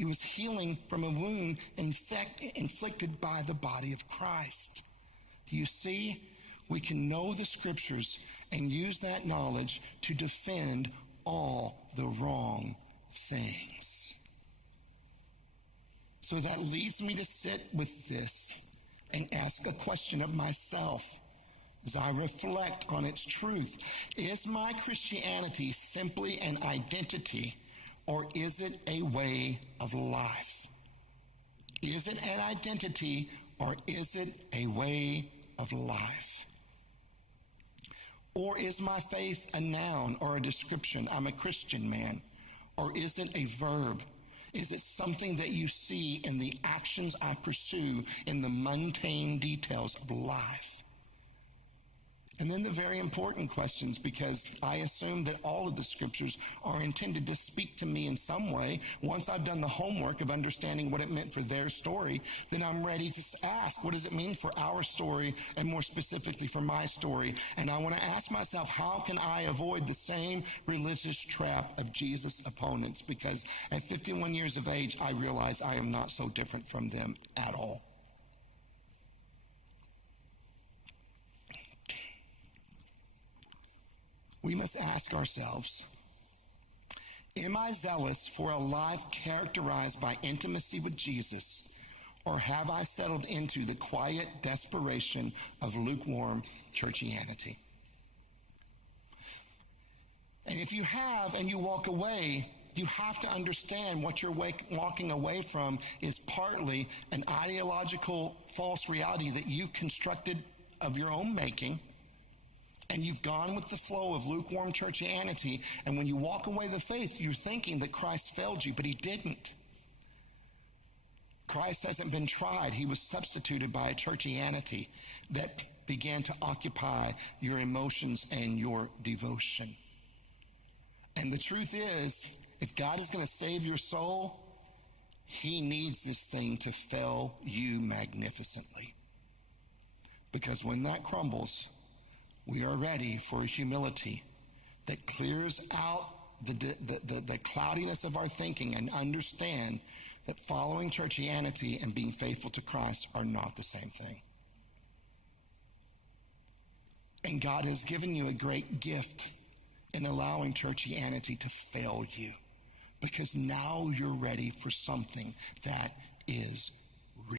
It was healing from a wound inflicted by the body of Christ. Do you see? We can know the scriptures and use that knowledge to defend all the wrong things. So that leads me to sit with this and ask a question of myself as I reflect on its truth. Is my Christianity simply an identity, or is it a way of life? Is it an identity, or is it a way of life? Or is my faith a noun or a description? I'm a Christian man. Or is it a verb? Is it something that you see in the actions I pursue in the mundane details of life? And then the very important questions, because I assume that all of the scriptures are intended to speak to me in some way. Once I've done the homework of understanding what it meant for their story, then I'm ready to ask, what does it mean for our story, and more specifically for my story? And I want to ask myself, how can I avoid the same religious trap of Jesus' opponents? Because at 51 years of age, I realize I am not so different from them at all. We must ask ourselves, am I zealous for a life characterized by intimacy with Jesus, or have I settled into the quiet desperation of lukewarm churchianity? And if you have and you walk away, you have to understand what you're walking away from is partly an ideological false reality that you constructed of your own making. And you've gone with the flow of lukewarm churchianity, and when you walk away the faith, you're thinking that Christ failed you, but he didn't. Christ hasn't been tried. He was substituted by a churchianity that began to occupy your emotions and your devotion. And the truth is, if God is going to save your soul, he needs this thing to fail you magnificently. Because when that crumbles, we are ready for a humility that clears out the cloudiness of our thinking and understand that following churchianity and being faithful to Christ are not the same thing. And God has given you a great gift in allowing churchianity to fail you, because now you're ready for something that is